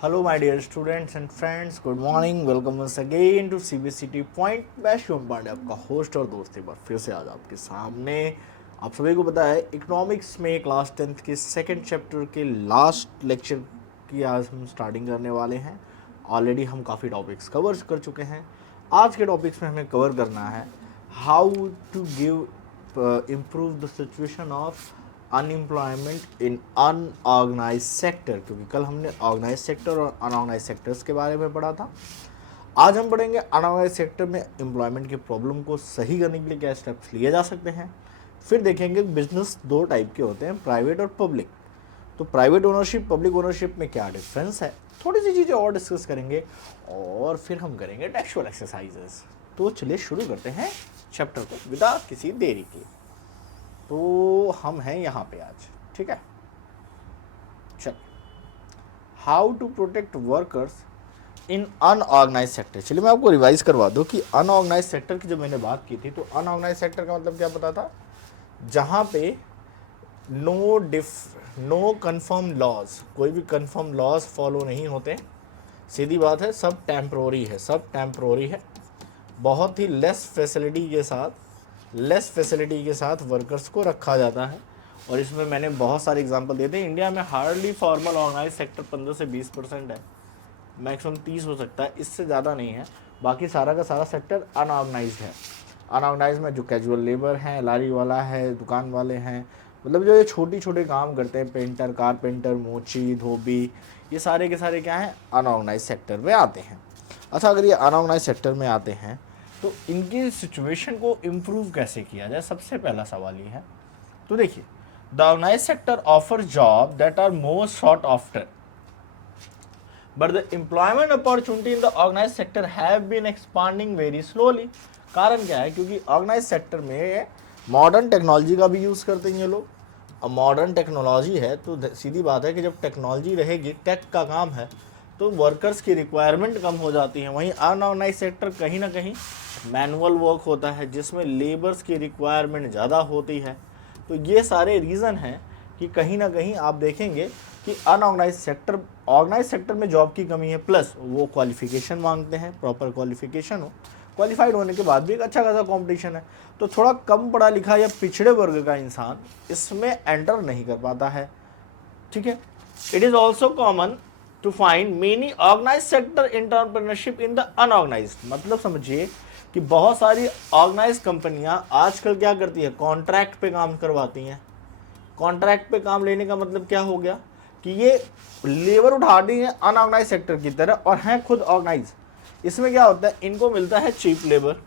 Hello, my dear students and friends. Good morning. Welcome once again to CBCT Point. मैं शिवम पांडे आपका host और दोस्त एक बार फिर से आज आपके सामने। आप सभी को पता है इकोनॉमिक्स में क्लास 10th के सेकंड चैप्टर के लास्ट लेक्चर की आज हम स्टार्टिंग करने वाले हैं। ऑलरेडी हम काफ़ी टॉपिक्स कवर कर चुके हैं। आज के टॉपिक्स में हमें कवर करना है how to give improve the situation of unemployment in unorganise sector, क्योंकि कल हमने ऑर्गेनाइज सेक्टर और अनऑर्गेनाइज सेक्टर्स के बारे में पढ़ा था। आज हम पढ़ेंगे अनऑर्गेनाइज सेक्टर में एम्प्लॉयमेंट के प्रॉब्लम को सही करने के लिए क्या स्टेप्स लिए जा सकते हैं। फिर देखेंगे बिजनेस दो टाइप के होते हैं, प्राइवेट और पब्लिक। तो प्राइवेट ओनरशिप पब्लिक ओनरशिप में क्या डिफरेंस है, थोड़ी सी चीज़ें और डिस्कस करेंगे और फिर हम करेंगे टेक्सचुअल एक्सरसाइजेस। तो चलिए शुरू करते हैं चैप्टर को बिना किसी देरी के। तो हम हैं यहाँ पे आज, ठीक है। चल, how to protect workers in unorganise sector. चलिए मैं आपको रिवाइज करवा दूँ कि अनऑर्गेनाइज सेक्टर की जब मैंने बात की थी तो अनऑर्गेनाइज सेक्टर का मतलब क्या पता था, जहाँ पे नो कन्फर्म लॉज, कोई भी कन्फर्म लॉज फॉलो नहीं होते। सीधी बात है, सब टेम्प्रोरी है, सब टेम्प्रोरी है। बहुत ही लेस फैसिलिटी के साथ वर्कर्स को रखा जाता है। और इसमें मैंने बहुत सारे एग्जांपल दिए थे। इंडिया में हार्डली फॉर्मल ऑर्गेनाइज सेक्टर 15 से 20% है, मैक्सिमम 30 हो सकता है, इससे ज़्यादा नहीं है। बाकी सारा का सारा सेक्टर अनऑर्गेनाइज है। अनऑर्गेनाइज में जो कैजुअल लेबर हैं, लारी वाला है, दुकान वाले हैं, मतलब जो ये छोटे काम करते हैं, पेंटर, कारपेंटर, मोची, धोबी, ये सारे के सारे क्या हैं, अनऑर्गेनाइज सेक्टर में आते हैं। अच्छा, अगर ये अनऑर्गेनाइज सेक्टर में आते हैं तो इनकी सिचुएशन को इम्प्रूव कैसे किया जाए, सबसे पहला सवाल ये है। तो देखिए, the organise sector offer job that are most sought after, but the employment opportunity in the organise sector have been expanding very slowly. कारण क्या है, क्योंकि ऑर्गेनाइज सेक्टर में मॉडर्न टेक्नोलॉजी का भी यूज़ करते हैं ये लोग। अब मॉडर्न टेक्नोलॉजी है तो सीधी बात है कि जब टेक्नोलॉजी रहेगी, टेक का काम है, तो वर्कर्स की रिक्वायरमेंट कम हो जाती है। वहीं अनऑर्गेनाइज सेक्टर कहीं ना कहीं मैनुअल वर्क होता है, जिसमें लेबर्स की रिक्वायरमेंट ज़्यादा होती है। तो ये सारे रीज़न हैं कि कहीं ना कहीं आप देखेंगे कि अनऑर्गेनाइज सेक्टर, ऑर्गेनाइज सेक्टर में जॉब की कमी है, प्लस वो क्वालिफिकेशन मांगते हैं, प्रॉपर क्वालिफिकेशन हो, क्वालिफाइड होने के बाद भी एक अच्छा खासा कंपटीशन है। तो थोड़ा कम पढ़ा लिखा या पिछड़े वर्ग का इंसान इसमें एंटर नहीं कर पाता है, ठीक है। It is also common to find many organise sector entrepreneurship in the unorganised. मतलब समझिए कि बहुत सारी ऑर्गेनाइज कंपनियां आजकल क्या करती है, कॉन्ट्रैक्ट पे काम करवाती हैं। कॉन्ट्रैक्ट पे काम लेने का मतलब क्या हो गया कि ये लेबर उठाती है अनऑर्गेनाइज सेक्टर की तरह और हैं खुद ऑर्गेनाइज। इसमें क्या होता है, इनको मिलता है चीप लेबर।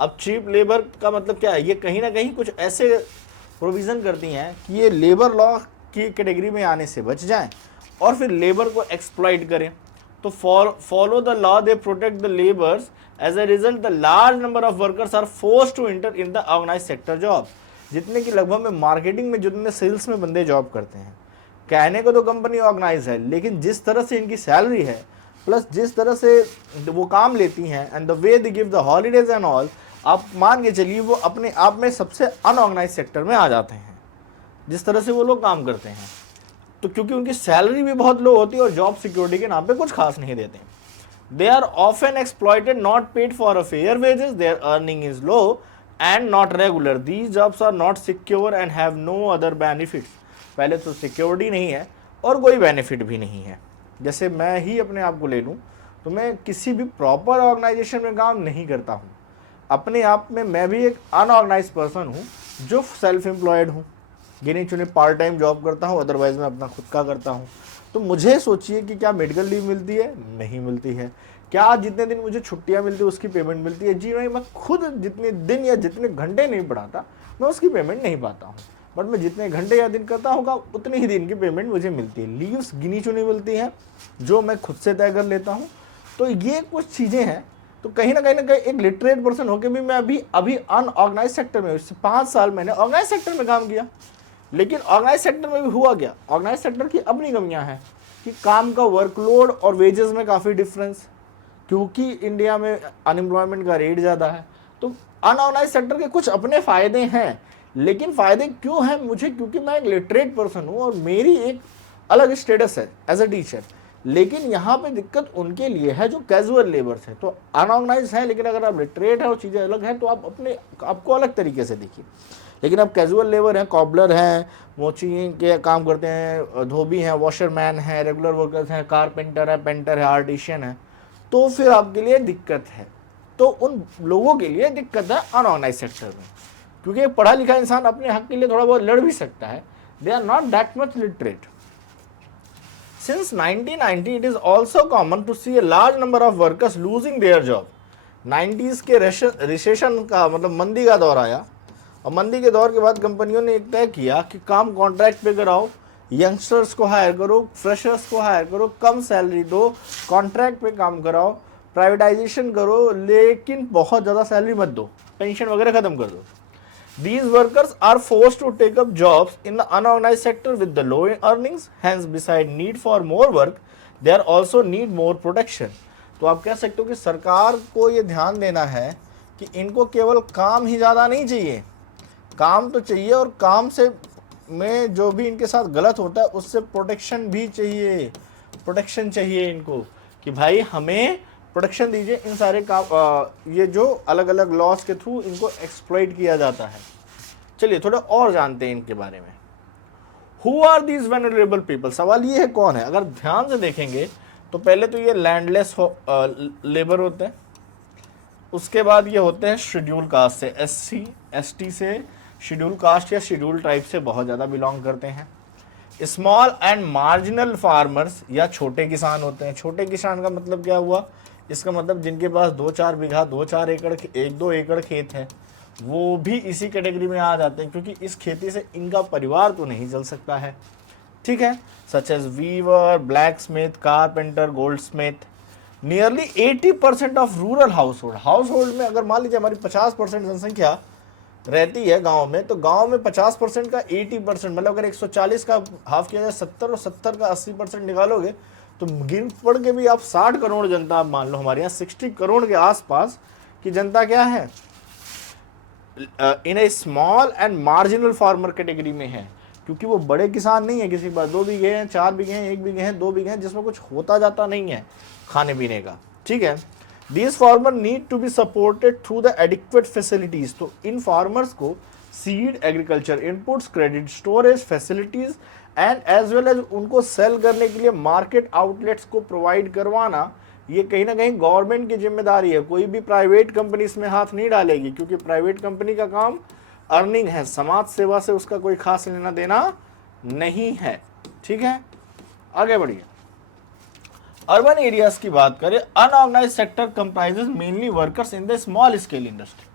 अब चीप लेबर का मतलब क्या है, ये कहीं ना कहीं कुछ ऐसे प्रोविज़न करती हैं कि ये लेबर लॉ की कैटेगरी में आने से बच जाएं और फिर लेबर को एक्सप्लॉइट करें। तो follow the law, they protect the labours. As a result the large number of workers are forced to enter in the organise sector job. जितने की लगभग में मार्केटिंग में, जितने सेल्स में बंदे जॉब करते हैं, कहने को तो कंपनी ऑर्गेनाइज है, लेकिन जिस तरह से इनकी सैलरी है, प्लस जिस तरह से वो काम लेती हैं, and the way they give the holidays and all, आप मान के चलिए वो अपने आप में सबसे अनऑर्गेनाइज सेक्टर में आ जाते हैं, जिस तरह से वो लोग काम करते हैं। तो क्योंकि उनकी सैलरी भी बहुत लो होती है और जॉब सिक्योरिटी के नाम पे कुछ खास नहीं देते। They are often exploited, not paid for a fair wages, their earning is low and not regular, these jobs are not secure and have no other benefits. पहले तो सिक्योरिटी नहीं है और कोई बेनिफिट भी नहीं है। जैसे मैं ही अपने आप को ले लूँ तो मैं किसी भी प्रॉपर ऑर्गेनाइजेशन में काम नहीं करता हूँ। अपने आप में मैं भी एक अनऑर्गेनाइज पर्सन हूँ जो सेल्फ एम्प्लॉयड हूँ, गिने चुने पार्ट टाइम जॉब करता हूँ, अदरवाइज मैं अपना खुद का करता हूँ। तो मुझे सोचिए कि क्या मेडिकल लीव मिलती है, नहीं मिलती है। क्या जितने दिन मुझे छुट्टियाँ मिलती है उसकी पेमेंट मिलती है, जी नहीं। मैं खुद जितने दिन या जितने घंटे नहीं पढ़ाता मैं उसकी पेमेंट नहीं पाता हूँ, बट मैं जितने घंटे या दिन करता होगा उतने ही दिन की पेमेंट मुझे मिलती है। लीव्स गिनी चुनी मिलती हैं जो मैं खुद से तय कर लेता हूँ। तो ये कुछ चीज़ें हैं। तो कहीं ना कहीं एक लिटरेट पर्सन होकर भी मैं अभी अनऑर्गेनाइज सेक्टर में, इससे 5 साल मैंने ऑर्गेनाइज सेक्टर में काम किया। लेकिन ऑर्गेनाइज सेक्टर में भी हुआ क्या, ऑर्गेनाइज सेक्टर की अपनी कमियां हैं कि काम का वर्कलोड और वेजेस में काफ़ी डिफरेंस, क्योंकि इंडिया में अनएम्प्लॉयमेंट का रेट ज़्यादा है। तो अनऑर्गेनाइज सेक्टर के कुछ अपने फ़ायदे हैं, लेकिन फ़ायदे क्यों हैं मुझे, क्योंकि मैं एक लिटरेट पर्सन हूँ और मेरी एक अलग स्टेटस है एज अ टीचर लेकिन यहाँ पे दिक्कत उनके लिए है जो कैजुअल लेबर्स है, तो अनऑर्गेनाइज है, लेकिन अगर आप लिटरेट है और चीज़ें अलग हैं तो आप आपको अलग तरीके से देखिए। लेकिन अब कैजुअल लेबर हैं, कॉबलर हैं, मोची के काम करते हैं, धोबी हैं, वॉशरमैन हैं, रेगुलर वर्कर्स हैं, कारपेंटर है, पेंटर है, आर्टिशियन है, तो फिर आपके लिए दिक्कत है। तो उन लोगों के लिए दिक्कत है अनऑर्गेनाइज सेक्टर में, क्योंकि एक पढ़ा लिखा इंसान अपने हक के लिए थोड़ा बहुत लड़ भी सकता है। They are not that much literate. Since 1990, it is also common to see a large number of workers losing their job. 90s के रिसेशन का मतलब मंदी का दौर आया, और मंदी के दौर के बाद कंपनियों ने एक तय किया कि काम कॉन्ट्रैक्ट पे कराओ, यंगस्टर्स को हायर करो, फ्रेशर्स को हायर करो, कम सैलरी दो, कॉन्ट्रैक्ट पे काम कराओ, प्राइवेटाइजेशन करो, लेकिन बहुत ज़्यादा सैलरी मत दो, पेंशन वगैरह ख़त्म कर दो। These workers are forced to take up jobs in the unorganized sector with the low earnings. Hence, beside need for more work, they are also need more protection. तो आप कह सकते हो कि सरकार को ये ध्यान देना है कि इनको केवल काम ही ज़्यादा नहीं चाहिए, काम तो चाहिए, और काम से में जो भी इनके साथ गलत होता है उससे प्रोटेक्शन भी चाहिए। प्रोटेक्शन चाहिए इनको कि भाई हमें प्रोटेक्शन दीजिए, इन सारे काम ये जो अलग अलग लॉस के थ्रू इनको एक्सप्लॉइट किया जाता है। चलिए थोड़ा और जानते हैं इनके बारे में। Who are these vulnerable people? सवाल ये है कौन है। अगर ध्यान से देखेंगे तो पहले तो ये लैंडलेस लेबर होते हैं, उसके बाद ये होते हैं शेड्यूल कास्ट से, SC ST से, शेड्यूल कास्ट या शेड्यूल ट्राइब से बहुत ज़्यादा बिलोंग करते हैं। स्मॉल एंड मार्जिनल फार्मर्स या छोटे किसान होते हैं। छोटे किसान का मतलब क्या हुआ? इसका मतलब जिनके पास 2-4 बीघा, 2-4 एकड़, 1-2 एकड़ खेत है, वो भी इसी कैटेगरी में आ जाते हैं, क्योंकि इस खेती से इनका परिवार तो नहीं चल सकता है। ठीक है, such as weaver, blacksmith, carpenter, goldsmith. Nearly 80% of rural household में अगर मान लीजिए हमारी 50% जनसंख्या रहती है गांव में, तो गांव में 50% का 80%, मतलब अगर 140 का हाफ किया जाए 70 और 70 का 80% निकालोगे तो गिन पड़ के भी आप 60 करोड़ जनता, आप मान लो हमारे यहाँ 60 करोड़ के आसपास की जनता क्या है, in a small and marginal farmer category में है। क्योंकि वो बड़े किसान नहीं है, किसी के पास 2 बीघे हैं, 4 बीघे हैं, 1 बीघे हैं, 2 बीघे हैं, जिसमें कुछ होता जाता नहीं है खाने पीने का। ठीक है, These farmers need to be supported through the adequate facilities. तो इन फार्मर्स को seed, agriculture inputs, credit storage facilities and as well as उनको सेल करने के लिए मार्केट आउटलेट्स को प्रोवाइड करवाना, ये कहीं ना कहीं गवर्नमेंट की जिम्मेदारी है। कोई भी प्राइवेट कंपनी इसमें हाथ नहीं डालेगी, क्योंकि प्राइवेट कंपनी का काम अर्निंग है, समाज सेवा से उसका कोई खास लेना देना नहीं है। ठीक है, आगे बढ़िए। अर्बन एरियाज की बात करें, unorganised sector comprises mainly workers in the small scale industry.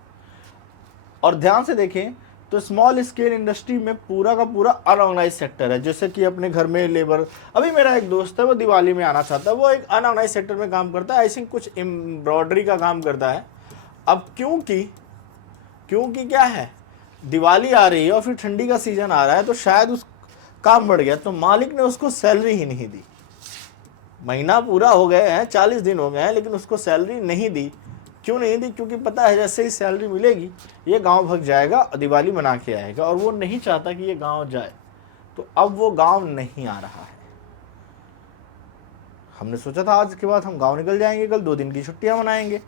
और ध्यान से देखें तो स्मॉल स्केल इंडस्ट्री में पूरा का पूरा अनऑर्गेनाइज्ड सेक्टर है। जैसे कि अपने घर में लेबर, अभी मेरा एक दोस्त है वो दिवाली में आना चाहता है, वो एक अनऑर्गेनाइज्ड सेक्टर में काम करता है, आई थिंक कुछ एम्ब्रॉयडरी का काम करता है। अब क्योंकि क्या है, दिवाली आ रही है और फिर ठंडी का सीजन आ रहा है, तो शायद उस काम बढ़ गया, तो मालिक ने उसको सैलरी ही नहीं दी। महीना पूरा हो गए हैं, 40 दिन हो गए हैं, लेकिन उसको सैलरी नहीं दी। क्यों नहीं दी? क्योंकि पता है जैसे ही सैलरी मिलेगी ये गांव भाग जाएगा, दिवाली मना के आएगा, और वो नहीं चाहता कि ये गांव जाए। तो अब वो गांव नहीं आ रहा है। हमने सोचा था आज के बाद हम गांव निकल जाएंगे, कल 2 दिन की छुट्टियां मनाएंगे,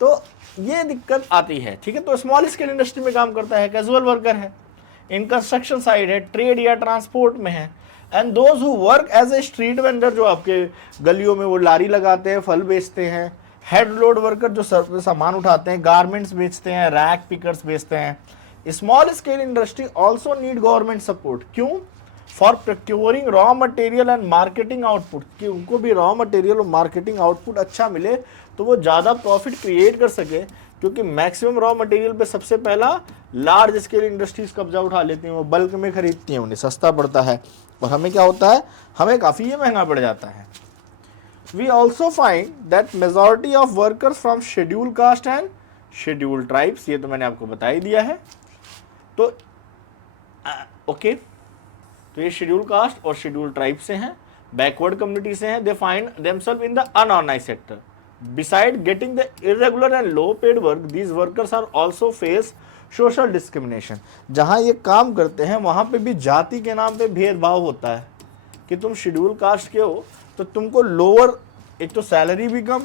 तो ये दिक्कत आती है। ठीक है, तो स्मॉल स्केल इंडस्ट्री में काम करता है, कैजुअल वर्कर है, इन कंस्ट्रक्शन साइड है, ट्रेड या ट्रांसपोर्ट में है, and those who work as a street vendor, जो आपके गलियों में वो लारी लगाते हैं, फल बेचते हैं, हेड लोड वर्कर जो सामान उठाते हैं, गारमेंट्स बेचते हैं, रैक पिकर्स बेचते हैं। Small scale industry also need government support. क्यों? For procuring raw material and marketing output, कि उनको भी रॉ मटेरियल और मार्केटिंग आउटपुट अच्छा मिले तो वो ज़्यादा प्रॉफिट क्रिएट कर सके। क्योंकि मैक्सिमम रॉ मटेरियल पे सबसे पहला लार्ज स्केल इंडस्ट्रीज कब्जा उठा लेती हैं, वो बल्क में खरीदती हैं, उन्हें सस्ता पड़ता है, और हमें क्या होता है, हमें काफ़ी ये महंगा पड़ जाता है। We also find that majority of workers from scheduled caste and scheduled tribes, ये तो मैंने आपको बता ही दिया है। तो ओके, तो ये शेड्यूल कास्ट और शेड्यूल ट्राइब से हैं, बैकवर्ड कम्युनिटी से हैं। They find themselves in the unorganised sector. Beside getting the irregular and low paid work, these workers are also face social discrimination. जहाँ ये काम करते हैं वहाँ पे भी जाति के नाम पे भेदभाव होता है कि तुम शेड्यूल कास्ट के हो तो तुमको लोअर, एक तो सैलरी भी कम,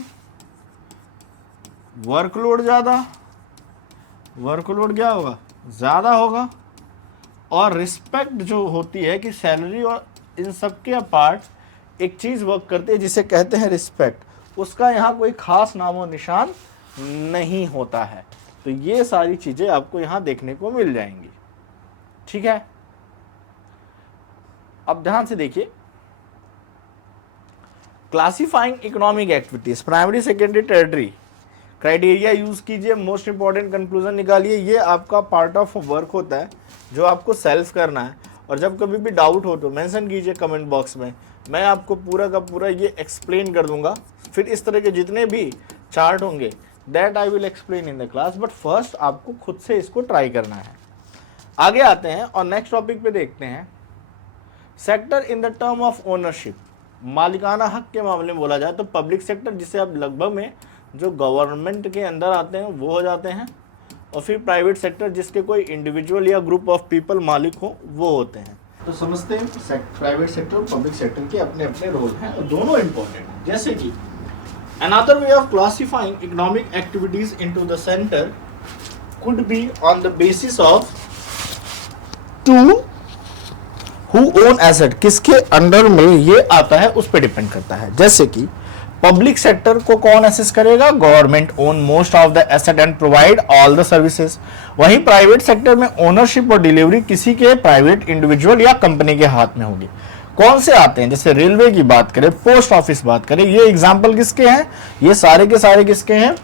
वर्कलोड ज़्यादा, वर्कलोड क्या होगा, ज़्यादा होगा, और रिस्पेक्ट जो होती है कि सैलरी और इन सब के अपार्ट एक चीज़ वर्क करती है जिसे कहते हैं रिस्पेक्ट, उसका यहाँ कोई खास नामो निशान नहीं होता है। तो ये सारी चीज़ें आपको यहाँ देखने को मिल जाएंगी, ठीक है। अब ध्यान से देखिए, classifying economic activities, primary secondary tertiary, criteria use कीजिए, मोस्ट इंपॉर्टेंट कंक्लूजन निकालिए। ये आपका पार्ट ऑफ वर्क होता है जो आपको सेल्फ करना है, और जब कभी भी डाउट हो तो मेंशन कीजिए कमेंट बॉक्स में, मैं आपको पूरा का पूरा ये एक्सप्लेन कर दूंगा। फिर इस तरह के जितने भी चार्ट होंगे that I will explain in the class, but first आपको खुद से इसको ट्राई करना है। आगे आते हैं और नेक्स्ट टॉपिक पे देखते हैं, sector in the term of ownership, मालिकाना हक के मामले में बोला जाए तो पब्लिक सेक्टर, जिसे आप लगभग में जो गवर्नमेंट के अंदर आते हैं वो हो जाते हैं, और फिर प्राइवेट सेक्टर जिसके कोई इंडिविजुअल या ग्रुप ऑफ पीपल मालिक हो वो होते हैं। तो समझते हैं प्राइवेट सेक्टर और पब्लिक सेक्टर के अपने अपने रोल हैं और दोनों इंपॉर्टेंट हैं। जैसे कि another way of classifying economic activities into the center could be on the basis of two who own asset, किसके अंडर में ये आता है उस पर डिपेंड करता है। जैसे कि पब्लिक सेक्टर को कौन एसेस करेगा, government own most of the asset and provide all the services. वहीं प्राइवेट सेक्टर में ओनरशिप और डिलीवरी किसी के प्राइवेट इंडिविजुअल या कंपनी के हाथ में होगी। कौन से आते हैं, जैसे रेलवे की बात करें, पोस्ट ऑफिस बात करें, ये एग्जाम्पल किसके हैं, ये सारे के सारे किसके हैं,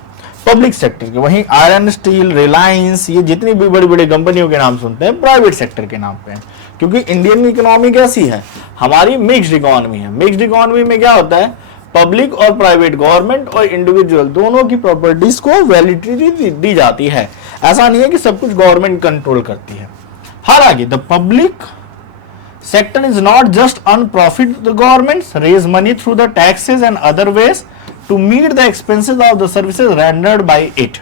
पब्लिक सेक्टर के। वहीं आयरन स्टील, रिलायंस, ये जितनी भी बड़ी बड़ी कंपनियों के नाम सुनते हैं प्राइवेट सेक्टर के नाम पे हैं, क्योंकि इंडियन इकोनॉमी कैसी है, हमारी मिक्स्ड इकोनॉमी है। मिक्स्ड इकोनॉमी में क्या होता है, पब्लिक और प्राइवेट, गवर्नमेंट और इंडिविजुअल दोनों की प्रॉपर्टीज को वैलिडिटी दी जाती है। ऐसा नहीं है कि सब कुछ गवर्नमेंट कंट्रोल करती है। हालांकि the public sector is not just earn profit, the governments raise money through the taxes and other ways to meet the expenses of the services rendered by it.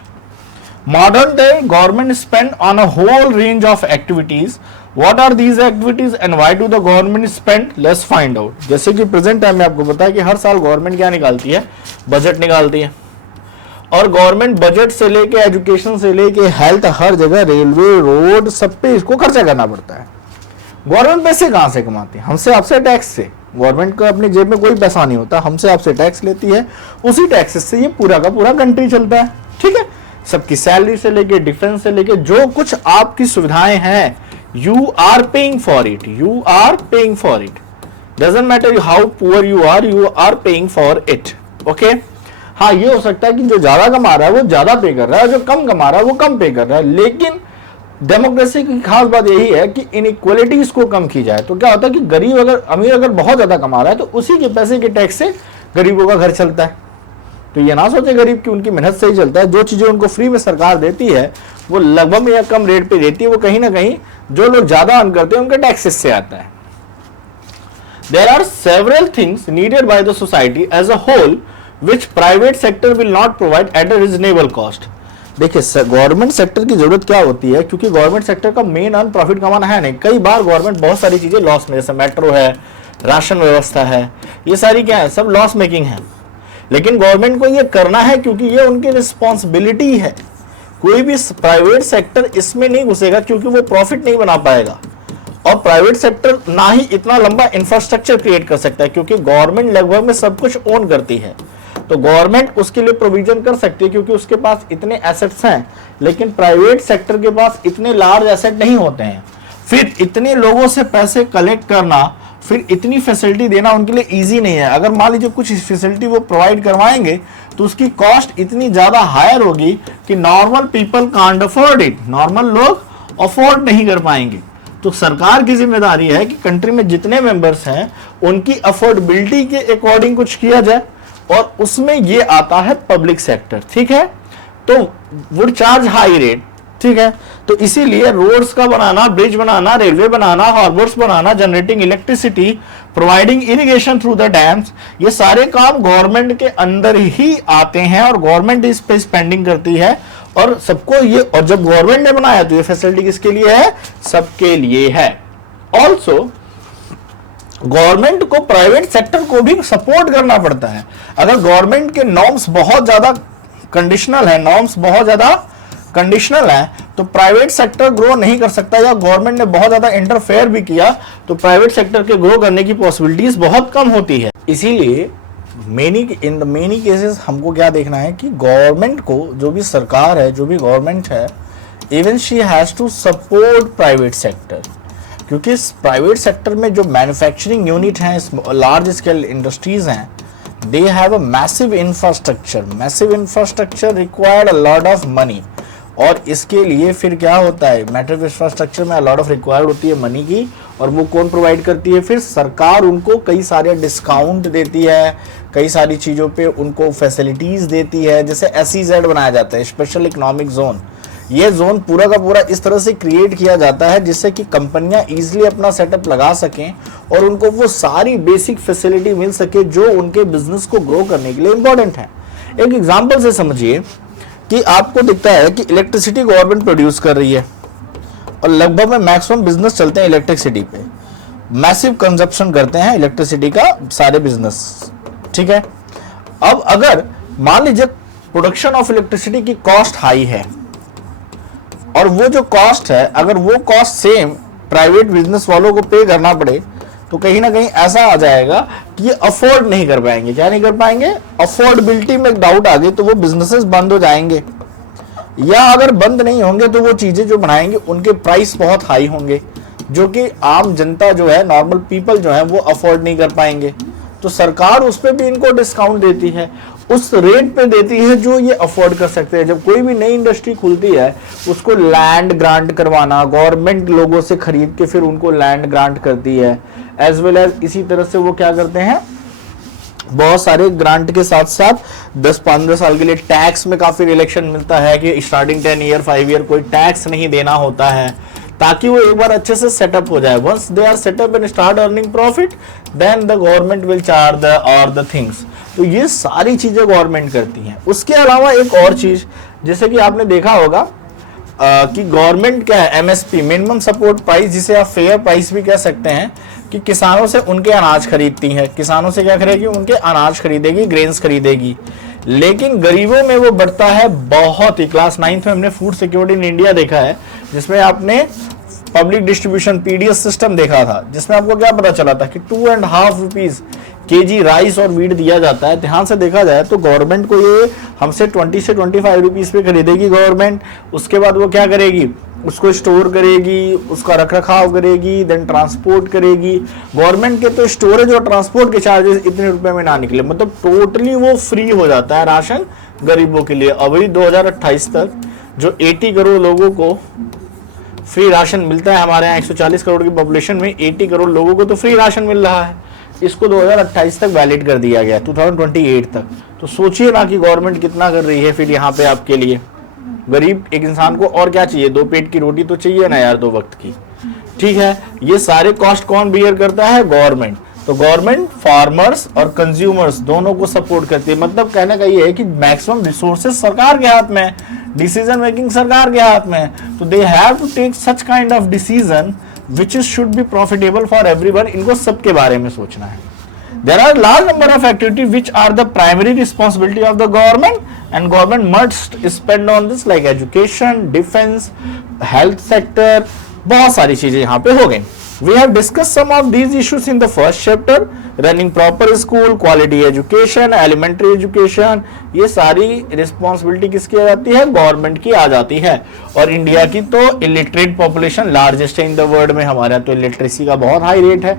Modern day government spend on a whole range of activities. What are these activities and why do the government spend? Let's find out. जैसे कि present time में आपको पता है कि हर साल government क्या निकालती है, बजट निकालती है, और गवर्नमेंट बजट से लेके एजुकेशन से लेके हेल्थ, हर जगह रेलवे, रोड, सब पे इसको खर्चा करना पड़ता है। गवर्नमेंट पैसे कहां से कमाती है, हमसे आपसे टैक्स से। गवर्नमेंट को अपनी जेब में कोई पैसा नहीं होता, हमसे आपसे टैक्स लेती है, उसी टैक्सेस से ये पूरा का पूरा कंट्री चलता है, ठीक है। सबकी सैलरी से लेके, डिफेंस से लेके, जो कुछ आपकी सुविधाएं हैं, you are paying for it, you are paying for it, doesn't matter how poor you are paying for it, okay. हाँ, ये हो सकता है कि जो ज्यादा कमा रहा है वो ज्यादा पे कर रहा है, जो कम कमा रहा है वो कम पे कर रहा है, लेकिन डेमोक्रेसी की खास बात यही है कि इनइक्वालिटीज को कम की जाए। तो क्या होता है कि गरीब अगर, अमीर अगर बहुत ज्यादा कमा रहा है तो उसी के पैसे के टैक्स से गरीबों का घर चलता है। तो ये ना सोचे गरीब की उनकी मेहनत से ही चलता है। जो चीजें उनको फ्री में सरकार देती है वो लगभग या कम रेट पे देती है, वो कहीं ना कहीं जो लोग ज्यादा अर्न करते हैं उनके टैक्सेस से आता है। There are several things needed by the society as a whole which private sector will not provide at a reasonable cost. देखिए, गवर्नमेंट सेक्टर की जरूरत क्या होती है, क्योंकि गवर्नमेंट सेक्टर का मेन अर्न प्रॉफिट कमाना है नहीं। कई बार गवर्नमेंट बहुत सारी चीजें लॉस में, जैसे मेट्रो है, राशन व्यवस्था है, ये सारी क्या है, सब लॉस मेकिंग है। लेकिन गवर्नमेंट को ये करना है क्योंकि ये उनकी रिस्पॉन्सिबिलिटी है। कोई भी प्राइवेट सेक्टर इसमें नहीं घुसेगा क्योंकि वो प्रॉफिट नहीं बना पाएगा, और प्राइवेट सेक्टर ना ही इतना लंबा इंफ्रास्ट्रक्चर क्रिएट कर सकता है, क्योंकि गवर्नमेंट लगभग में सब कुछ ओन करती है। तो गवर्नमेंट उसके लिए प्रोविजन कर सकती है क्योंकि उसके पास इतने एसेट्स हैं, लेकिन प्राइवेट सेक्टर के पास इतने लार्ज एसेट नहीं होते हैं। फिर इतने लोगों से पैसे कलेक्ट करना, फिर इतनी फैसिलिटी देना उनके लिए इजी नहीं है। अगर मान लीजिए कुछ फैसिलिटी वो प्रोवाइड करवाएंगे तो उसकी कॉस्ट इतनी ज्यादा हायर होगी कि normal people can't afford it, normal लोग अफोर्ड नहीं कर पाएंगे। तो सरकार की जिम्मेदारी है कि कंट्री में जितने मेंबर्स हैं उनकी अफोर्डेबिलिटी के अकॉर्डिंग कुछ किया जाए, और उसमें ये आता है पब्लिक सेक्टर, ठीक है। तो वुड चार्ज हाई रेट, ठीक है। तो इसीलिए रोड्स का बनाना, ब्रिज बनाना, रेलवे बनाना, हार्बर्स बनाना, generating electricity, providing irrigation through the dams, ये सारे काम गवर्नमेंट के अंदर ही आते हैं और गवर्नमेंट इस पे स्पेंडिंग करती है और सबको ये, और जब गवर्नमेंट ने बनाया तो ये फैसिलिटी किसके लिए है, सबके लिए है। ऑल्सो गवर्नमेंट को प्राइवेट सेक्टर को भी सपोर्ट करना पड़ता है। अगर गवर्नमेंट के नॉर्म्स बहुत ज्यादा कंडीशनल है, नॉर्म्स बहुत ज्यादा कंडीशनल है, तो प्राइवेट सेक्टर ग्रो नहीं कर सकता, या गवर्नमेंट ने बहुत ज्यादा इंटरफेयर भी किया तो प्राइवेट सेक्टर के ग्रो करने की पॉसिबिलिटीज बहुत कम होती है। इसीलिए इन द मेनी केसेस हमको क्या देखना है कि गवर्नमेंट को, जो भी सरकार है, जो भी गवर्नमेंट है, even she has to support private sector, क्योंकि प्राइवेट सेक्टर में जो मैन्युफैक्चरिंग यूनिट हैं, लार्ज स्केल इंडस्ट्रीज हैं, they have a massive infrastructure required a lot of money. और इसके लिए फिर क्या होता है, मैटर इंफ्रास्ट्रक्चर में लॉट ऑफ रिक्वायर्ड होती है मनी की, और वो कौन प्रोवाइड करती है, फिर सरकार उनको कई सारे डिस्काउंट देती है, कई सारी चीज़ों पे उनको फैसिलिटीज़ देती है। जैसे SEZ बनाया जाता है, स्पेशल इकोनॉमिक जोन। ये जोन पूरा का पूरा इस तरह से क्रिएट किया जाता है जिससे कि कंपनियां इजीली अपना सेटअप लगा सकें और उनको वो सारी बेसिक फैसिलिटी मिल सके जो उनके बिजनेस को ग्रो करने के लिए इंपॉर्टेंट है। एक एग्जांपल से समझिए कि आपको दिखता है कि इलेक्ट्रिसिटी गवर्नमेंट प्रोड्यूस कर रही है और लगभग में मैक्सिमम बिजनेस चलते हैं इलेक्ट्रिसिटी पे, मैसिव कंजप्शन करते हैं इलेक्ट्रिसिटी का सारे बिजनेस, ठीक है। अब अगर मान लीजिए प्रोडक्शन ऑफ इलेक्ट्रिसिटी की कॉस्ट हाई है और वो जो कॉस्ट है, अगर वो कॉस्ट सेम प्राइवेट बिजनेस वालों को पे करना पड़े तो कहीं ना कहीं ऐसा आ जाएगा कि ये अफोर्ड नहीं कर पाएंगे। क्या नहीं कर पाएंगे? अफोर्डेबिलिटी में डाउट आ गई तो वो बिजनेसेस बंद हो जाएंगे, या अगर बंद नहीं होंगे तो वो चीजें जो बनाएंगे उनके प्राइस बहुत हाई होंगे, जो कि आम जनता जो है, नॉर्मल पीपल जो है, वो अफोर्ड नहीं कर पाएंगे। तो सरकार उस पर भी इनको डिस्काउंट देती है, उस रेट पे देती है जो ये अफोर्ड कर सकते हैं। जब कोई भी नई इंडस्ट्री खुलती है उसको लैंड ग्रांट करवाना, गवर्नमेंट लोगों से खरीद के फिर उनको लैंड ग्रांट करती है, एज वेल एज इसी तरह से वो क्या करते हैं, बहुत सारे ग्रांट के साथ साथ 10-15 साल के लिए टैक्स में काफी रिलैक्शन मिलता है कि स्टार्टिंग 10 ईयर 5 ईयर कोई टैक्स नहीं देना होता है, ताकि वो एक बार अच्छे से सेटअप हो जाए। Once they are setup and start earning profit, then the government will charge the things. तो ये सारी चीजें गवर्नमेंट करती हैं। उसके अलावा एक और चीज, जैसे कि आपने देखा होगा कि गवर्नमेंट क्या है, MSP, मिनिमम सपोर्ट प्राइस, जिसे आप फेयर प्राइस भी कह सकते हैं, कि किसानों से उनके अनाज खरीदती है। किसानों से क्या करेगी? उनके अनाज खरीदेगी, ग्रेन्स खरीदेगी। लेकिन गरीबों में वो बढ़ता है बहुत ही। क्लास 9th में हमने फूड सिक्योरिटी इन इंडिया देखा है, जिसमें आपने पब्लिक डिस्ट्रीब्यूशन PDS सिस्टम देखा था, जिसमें आपको क्या पता चला था कि 2.5 रुपीज kg राइस और वीट दिया जाता है। ध्यान से देखा जाए तो गवर्नमेंट को ये हमसे 20 से 25 रुपीज पे खरीदेगी गवर्नमेंट। उसके बाद वो क्या करेगी? उसको स्टोर करेगी, उसका रख रखाव करेगी, देन ट्रांसपोर्ट करेगी। गवर्नमेंट के तो स्टोरेज और ट्रांसपोर्ट के चार्जेस इतने रुपए में ना निकले, मतलब टोटली वो फ्री हो जाता है राशन गरीबों के लिए। अभी 2028 तक जो 80 करोड़ लोगों को फ्री राशन मिलता है, हमारे यहाँ 140 करोड़ की पॉपुलेशन में 80 करोड़ लोगों को तो फ्री राशन मिल रहा है। इसको 2028 तक वैलिड कर दिया गया, 2028 तक। तो सोचिए ना कि गवर्नमेंट कितना कर रही है फिर यहाँ पे आपके लिए। गरीब एक इंसान को और क्या चाहिए? 2 पेट की रोटी तो चाहिए ना यार, 2 वक्त की, ठीक है। ये सारे कॉस्ट कौन बियर करता है? गवर्नमेंट। तो गवर्नमेंट फार्मर्स और कंज्यूमर्स दोनों को सपोर्ट करती है। मतलब कहने का ये है कि मैक्सिमम रिसोर्सेज सरकार के हाथ में है, डिसीजन मेकिंग सरकार के हाथ में है। तो they have to take such kind of decision which is should be profitable for everyone। इनको सबके बारे में सोचना है। There are large number of activities which are the primary responsibility of the government and government must spend on this like education, defense, health sector, बहुत सारी चीजें यहाँ पे हो गई। We have discussed some of these issues in the first chapter, running proper school, quality education, elementary education। ये सारी responsibility किसकी आ जाती है? गवर्नमेंट की आ जाती है। और इंडिया की तो इलिटरेट पॉपुलेशन लार्जेस्ट है इन द वर्ल्ड में, हमारे यहाँ तो इलिटरेसी का बहुत हाई रेट है।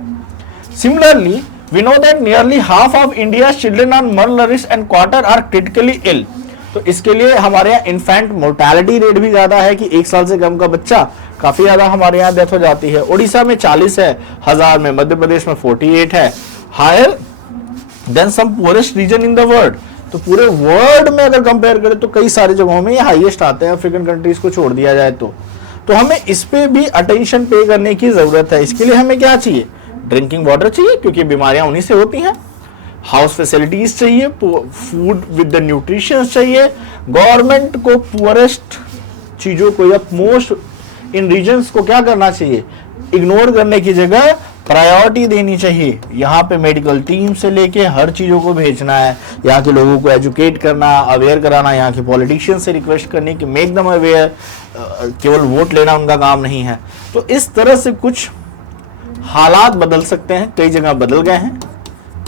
Similarly we know that nearly half of India's children are malnourished and quarter are critically ill। तो इसके लिए हमारे यहाँ इन्फेंट मोर्टेलिटी रेट भी ज्यादा है कि 1 साल से कम का बच्चा काफी ज्यादा हमारे यहाँ डेथ हो जाती है। उड़ीसा में 40 है 1000 में, मध्य प्रदेश में 48 है, higher than some poorest region in the world. तो पूरे वर्ल्ड में अगर कंपेयर करें तो कई सारी जगहों में ये हाईएस्ट आते हैं, अफ्रीकन कंट्रीज को छोड़ दिया जाए तो हमें इस पे भी अटेंशन पे करने की जरूरत है। इसके लिए हमें क्या चाहिए? ड्रिंकिंग वाटर चाहिए, क्योंकि बीमारियां उन्हीं से होती हैं। हाउस फैसिलिटीज चाहिए, फूड विद द न्यूट्रिशन चाहिए। गवर्नमेंट को पुअरेस्ट चीजों को या मोस्ट इन रीजन्स को क्या करना चाहिए? इग्नोर करने की जगह प्रायोरिटी देनी चाहिए। यहाँ पे मेडिकल टीम से लेके हर चीज़ों को भेजना है, यहाँ के लोगों को एजुकेट करना, अवेयर कराना, यहाँ के पॉलिटिशियन से रिक्वेस्ट करनी कि मेक दम अवेयर, केवल वोट लेना उनका काम नहीं है। तो इस तरह से कुछ हालात बदल सकते हैं, कई जगह बदल गए हैं,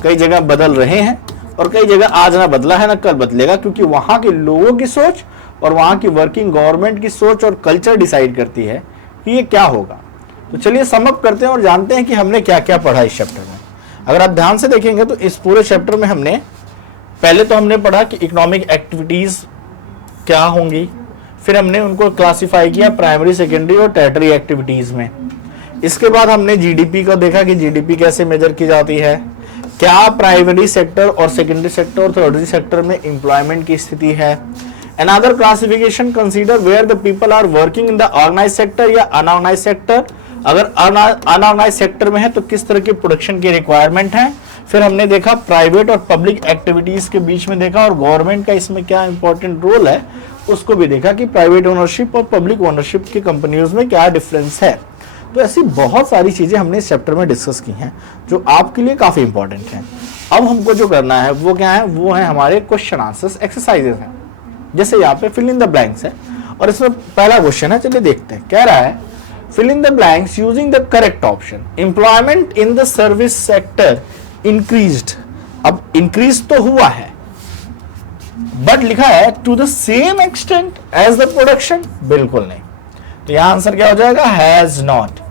कई जगह बदल रहे हैं, और कई जगह आज ना बदला है ना कल बदलेगा, क्योंकि वहाँ के लोगों की सोच और वहाँ की वर्किंग गवर्नमेंट की सोच और कल्चर डिसाइड करती है कि ये क्या होगा। तो चलिए समअप करते हैं और जानते हैं कि हमने क्या क्या पढ़ा इस चैप्टर में। अगर आप ध्यान से देखेंगे तो इस पूरे चैप्टर में हमने पहले तो हमने पढ़ा कि इकोनॉमिक एक्टिविटीज क्या होंगी, फिर हमने उनको क्लासिफाई किया प्राइमरी, सेकेंडरी और टर्टियरी एक्टिविटीज में। इसके बाद हमने जीडीपी को देखा कि जीडीपी कैसे मेजर की जाती है, क्या प्राइमरी सेक्टर और सेकेंडरी सेक्टर और टर्टियरी सेक्टर में एम्प्लॉयमेंट की स्थिति है। Another classification consider where the people are working in the organized sector या unorganized sector। अगर अनऑर्गेनाइज सेक्टर में है तो किस तरह की प्रोडक्शन की रिक्वायरमेंट है। फिर हमने देखा प्राइवेट और पब्लिक एक्टिविटीज के बीच में देखा, और गवर्नमेंट का इसमें क्या इंपॉर्टेंट रोल है उसको भी देखा कि प्राइवेट ओनरशिप और पब्लिक ओनरशिप की कंपनियों में क्या डिफरेंस है। तो ऐसी बहुत सारी चीजें हमने इस चैप्टर में डिस्कस की हैं जो आपके लिए काफी इंपॉर्टेंट हैं। अब हमको जो करना है वो क्या है, वो है हमारे क्वेश्चन आंसर्स एक्सरसाइजेस हैं। जैसे यहाँ पे फिल इन द ब्लैंक्स है, और इसमें पहला क्वेश्चन है, चलिए देखते हैं। कह रहा है fill in the blanks using the correct option। employment in the service sector increased। अब increase तो हुआ है, बट लिखा है to the same extent as the production। बिल्कुल नहीं, तो यहां आंसर क्या हो जाएगा, has not,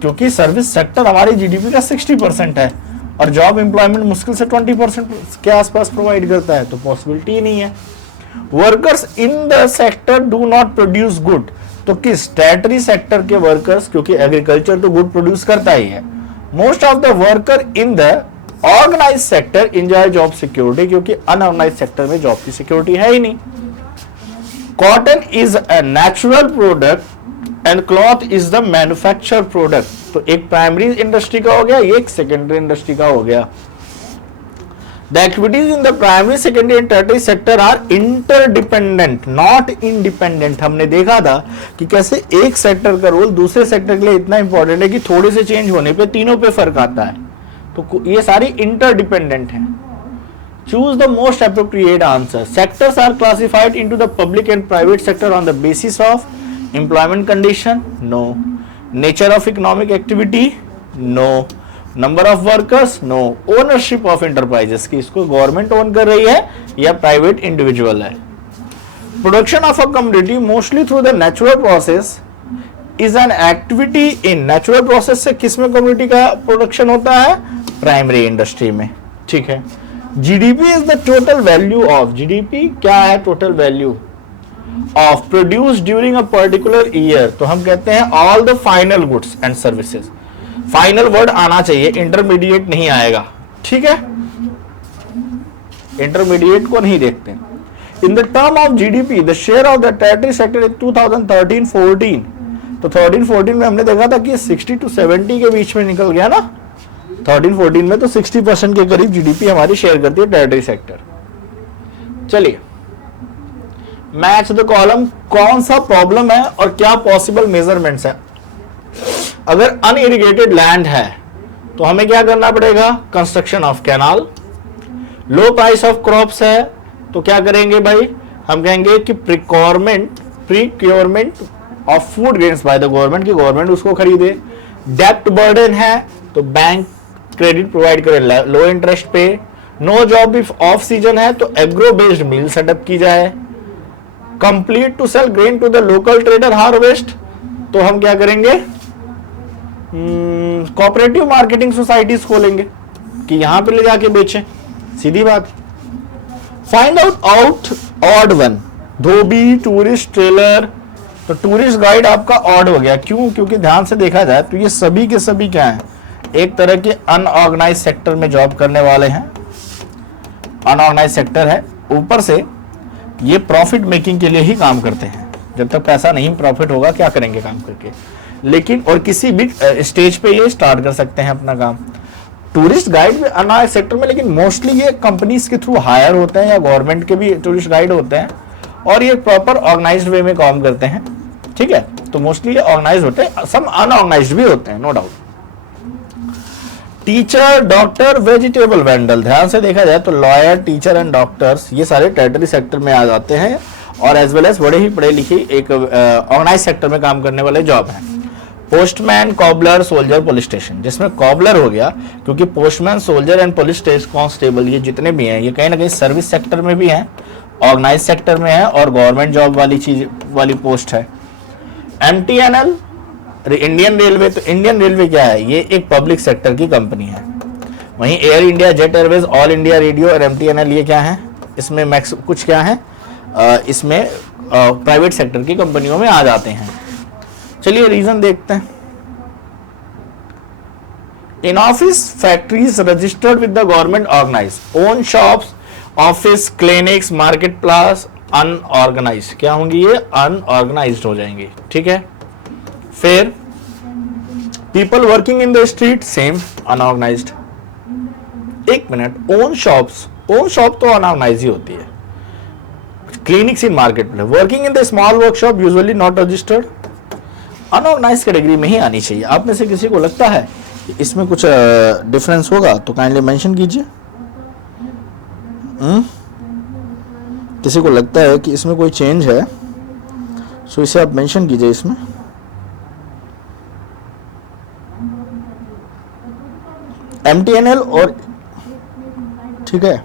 क्योंकि सर्विस सेक्टर हमारी जीडीपी का 60% है और जॉब एम्प्लॉयमेंट मुश्किल से 20% के आसपास प्रोवाइड करता है, तो पॉसिबिलिटी ही नहीं है। Workers in the sector do not produce good, तो किस टर्टियरी सेक्टर के वर्कर्स, क्योंकि एग्रीकल्चर तो गुड प्रोड्यूस करता ही है। Most of the worker in the organise sector enjoy job security, क्योंकि अनऑर्गेनाइज सेक्टर में जॉब की सिक्योरिटी है ही नहीं। Cotton is a natural product and cloth is the manufacture product. तो एक प्राइमरी इंडस्ट्री का हो गया, एक सेकेंडरी इंडस्ट्री का हो गया। The activities in the primary, secondary and tertiary sector are interdependent, not independent। हमने देखा था कि कैसे एक सेक्टर का रोल दूसरे सेक्टर के लिए इतना इंपॉर्टेंट है कि थोड़े से चेंज होने पे तीनों पे फर्क आता है। तो ये सारी इंटरडिपेंडेंट हैं। Choose the most appropriate answer। Sectors are classified into the public and private sector on the basis of employment condition? No। Nature of economic activity? No। Number of workers? No. Ownership of enterprises की इसको government own कर रही है या private individual है। Production of a commodity mostly through the natural process is an activity in. Natural process से किसमें commodity का प्रोडक्शन होता है? प्राइमरी इंडस्ट्री में। ठीक है। GDP is the total value of. GDP क्या है? Total value of produce during a particular year. तो हम कहते हैं all the final goods and services. Final word आना चाहिए, इंटरमीडिएट नहीं आएगा। ठीक है, इंटरमीडिएट को नहीं देखते। In the term of GDP the share of the tertiary sector in 2013-14। तो 13-14 में हमने देखा था कि 60 to 70 के बीच में निकल गया ना। 13-14 में तो 60% के करीब जीडीपी हमारी शेयर करती है टर्टियरी सेक्टर। चलिए, मैच द कॉलम। कौन सा प्रॉब्लम है और क्या पॉसिबल मेजरमेंट्स है। अगर अनइरिगेटेड लैंड है तो हमें क्या करना पड़ेगा? Construction of canal. Low price of crops है तो क्या करेंगे भाई? हम कहेंगे कि procurement of food grains by the government, की गवर्नमेंट उसको खरीदे। डेप्ट बर्डन है तो बैंक क्रेडिट प्रोवाइड करे लो इंटरेस्ट पे। No job if off season है तो एग्रो बेस्ड मिल सेटअप की जाए। Complete to sell grain to the local trader harvest, तो हम क्या करेंगे? कोऑपरेटिव मार्केटिंग सोसाइटीज खोलेंगे कि यहां पे ले जाके बेचें। सीधी बात। Find out odd one. धोबी, टूरिस्ट, ट्रेलर। तो टूरिस्ट गाइड आपका ऑड हो गया। क्यों? क्योंकि ध्यान से देखा जाए तो ये सभी के सभी क्या हैं? एक तरह के अनऑर्गेनाइज सेक्टर में जॉब करने वाले हैं। अनऑर्गेनाइज सेक्टर है, ऊपर से ये प्रॉफिट मेकिंग के लिए ही काम करते हैं। जब तक पैसा नहीं प्रॉफिट होगा क्या करेंगे काम करके। लेकिन और किसी भी स्टेज पे ये स्टार्ट कर सकते हैं अपना काम। टूरिस्ट गाइड भी अनऑर्गेनाइज सेक्टर में, लेकिन मोस्टली ये कंपनीज के थ्रू हायर होते हैं या गवर्नमेंट के भी टूरिस्ट गाइड होते हैं और ये प्रॉपर ऑर्गेनाइज्ड वे में काम करते हैं। ठीक है, तो मोस्टली ये ऑर्गेनाइज होते हैं, सब अनऑर्गेनाइज्ड भी होते हैं, no doubt. Teacher, doctor, vegetable vendor, ध्यान से देखा जाए तो लॉयर, टीचर एंड डॉक्टर्स ये सारे टेरिटरी सेक्टर में आ जाते हैं और एज वेल एज बड़े ही पढ़े लिखे एक ऑर्गेनाइज सेक्टर में काम करने वाले जॉब हैं। Postman, cobbler, soldier, police station, जिसमें कॉबलर हो गया क्योंकि postman, soldier and police constable ये जितने भी हैं ये कहीं ना कहीं सर्विस सेक्टर में भी हैं, ऑर्गेनाइज सेक्टर में है और गवर्नमेंट जॉब वाली चीज वाली पोस्ट है। MTNL इंडियन रेलवे, तो इंडियन रेलवे क्या है, ये एक पब्लिक सेक्टर की कंपनी है। वहीं air India, jet Airways, all India radio और MTNL ये क्या है, इसमें मैक्स कुछ क्या है, इसमें प्राइवेट सेक्टर की कंपनियों में आ जाते हैं। चलिए रीजन देखते हैं। In office factories registered with the government organise, own shops, office, clinics, market place unorganise, क्या होंगी ये, अनऑर्गेनाइज्ड हो जाएंगे, ठीक है। फिर people working in the street, same unorganised. एक minute, own shops, own shop तो अनऑर्गेनाइज ही होती है। Clinics in market place, working in the small workshop, usually not registered, unorganise category में ही आनी चाहिए। आप में से किसी को लगता है कि इसमें कुछ डिफरेंस होगा तो काइंडली मेंशन कीजिए। किसी को लगता है कि इसमें कोई चेंज है सो इसे आप मेंशन कीजिए इसमें। MTNL और ठीक है,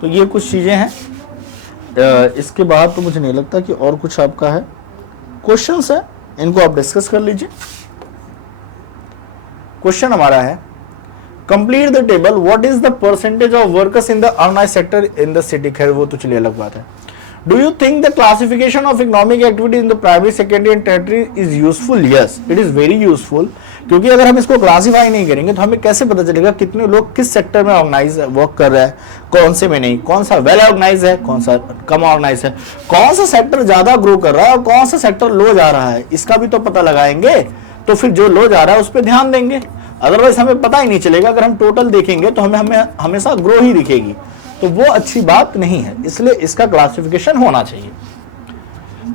तो ये कुछ चीजें हैं। इसके बाद तो मुझे नहीं लगता कि और कुछ आपका है। क्वेश्चंस है, इनको आप डिस्कस कर लीजिए। क्वेश्चन हमारा है, complete the table, what is the percentage of workers in the organised sector in the city. खैर वो तो चलिए अलग बात है। Do you think the classification of economic activity in the primary, secondary and territory is useful. Yes, it is very useful, क्योंकि अगर हम इसको क्लासिफाई नहीं करेंगे तो हमें कैसे पता चलेगा कितने लोग किस सेक्टर में ऑर्गेनाइज वर्क कर रहे हैं, कौन से में नहीं, कौन सा वेल ऑर्गेनाइज है, कौन सा कम ऑर्गेनाइज है, कौन सा सेक्टर ज्यादा ग्रो कर रहा है और कौन सा सेक्टर लो जा रहा है, इसका भी तो पता लगाएंगे। तो फिर जो लो जा रहा है उस पर ध्यान देंगे, अदरवाइज हमें पता ही नहीं चलेगा। अगर हम टोटल देखेंगे तो हमें हमेशा ग्रो ही दिखेगी, तो वो अच्छी बात नहीं है, इसलिए इसका क्लासिफिकेशन होना चाहिए।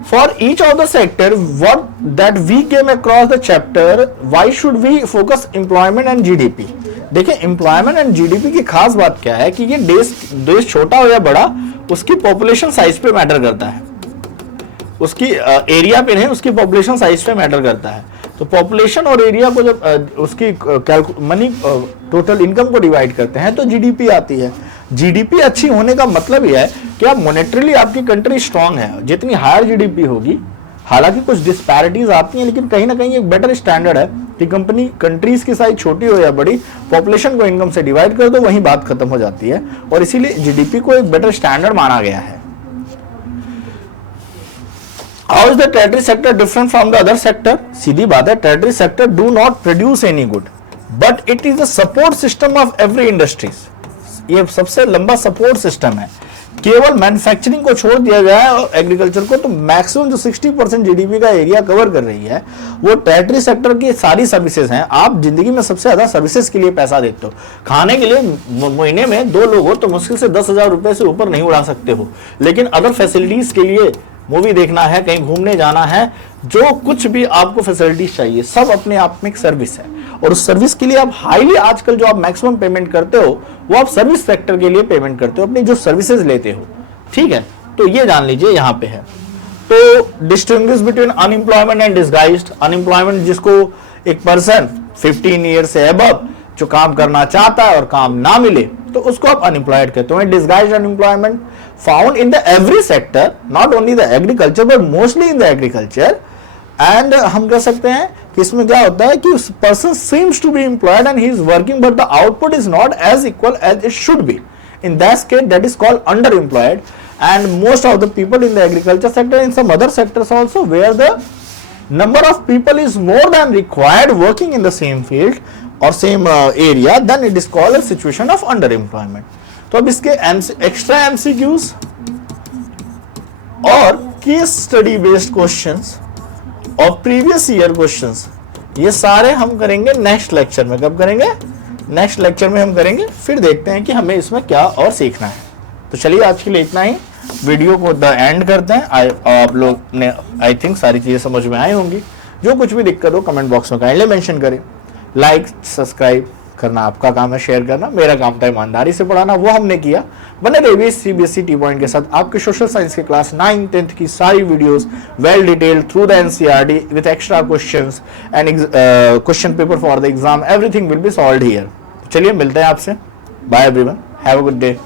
For each of the sector, what that we came across the chapter, why should we focus employment and GDP? देखिए employment and GDP की खास बात क्या है कि ये देश छोटा हो या बड़ा, उसकी पॉपुलेशन साइज पे मैटर करता है, उसकी एरिया पे नहीं, उसकी पॉपुलेशन साइज पे मैटर करता है। तो पॉपुलेशन और एरिया को जब उसकी मनी टोटल इनकम को डिवाइड करते हैं तो जीडीपी आती है। जीडीपी अच्छी होने का मतलब यह है कि आप मॉनेटरीली आपकी कंट्री स्ट्रांग है। जितनी हायर जीडीपी होगी, हालांकि कुछ डिस्पैरिटीज आती हैं, लेकिन कहीं ना कहीं एक बेटर स्टैंडर्ड है कि कंट्रीज की साइज छोटी हो या बड़ी, पॉपुलेशन को इनकम से डिवाइड कर दो, वहीं बात खत्म हो जाती है, और इसीलिए जीडीपी को एक बेटर स्टैंडर्ड माना गया है। How is the tertiary sector different from the other sector? सीधी बात है, tertiary sector do not produce any good, but it is the support system of every industries. ये सबसे लंबा सपोर्ट सिस्टम है। केवल मैन्युफैक्चरिंग को छोड़ दिया जाए और एग्रीकल्चर को, तो मैक्सिमम जो 60% जीडीपी का एरिया कवर कर रही है वो टेरिटरी सेक्टर की सारी सर्विसेज हैं। आप जिंदगी में सबसे ज्यादा सर्विसेज के लिए पैसा देते हो। खाने के लिए महीने में 2 लोग हो तो मुश्किल से 10,000 रुपए से ऊपर नहीं उड़ा सकते हो, लेकिन अदर फैसिलिटीज के लिए, मूवी देखना है, कहीं घूमने जाना है, जो कुछ भी आपको फैसिलिटीज चाहिए, सब अपने आप में एक सर्विस है। और उस सर्विस के लिए आप हाईली, आजकल जो आप मैक्सिमम पेमेंट करते हो वो आप सर्विस सेक्टर के लिए पेमेंट करते हो, अपनी जो सर्विसेज लेते हो। ठीक है, तो ये जान लीजिए यहाँ पे है। तो distinguish between unemployment and disguised. Unemployment जिसको एक पर्सन 15 ईयर से अबव जो काम करना चाहता है और काम ना मिले तो उसको आप अनएम्प्लॉयड कहते हो। Disguised unemployment found in the every sector, not only the agriculture but mostly in the agriculture. And हम कह सकते हैं कि इसमें क्या होता है कि person seems to be employed and he is working but the output is not as equal as it should be. In that case, that is called underemployed. And most of the people in the agriculture sector, in some other sectors also, where the number of people is more than required working in the same field or same area, then it is called a situation of underemployment. तो अब इसके extra MCQs और case study based questions और previous year questions, ये सारे हम करेंगे next lecture में। कब करेंगे? नेक्स्ट लेक्चर में हम करेंगे। फिर देखते हैं कि हमें इसमें क्या और सीखना है। तो चलिए आज के लिए इतना ही, वीडियो को द एंड करते हैं। आप लोग ने आई थिंक सारी चीजें समझ में आई होंगी। जो कुछ भी दिक्कत हो कमेंट बॉक्स में काइंडली मेंशन करें। लाइक सब्सक्राइब करना आपका काम है, शेयर करना मेरा काम था ईमानदारी से पढ़ाना, वो हमने किया। बने रहिए सीबीएसई टी पॉइंट के साथ। आपके सोशल साइंस के क्लास 9, 10th की सारी videos well detailed through the NCERT with extra questions and question paper for the exam, everything will be solved here. चलिए मिलते हैं आपसे, bye everyone, have a good day.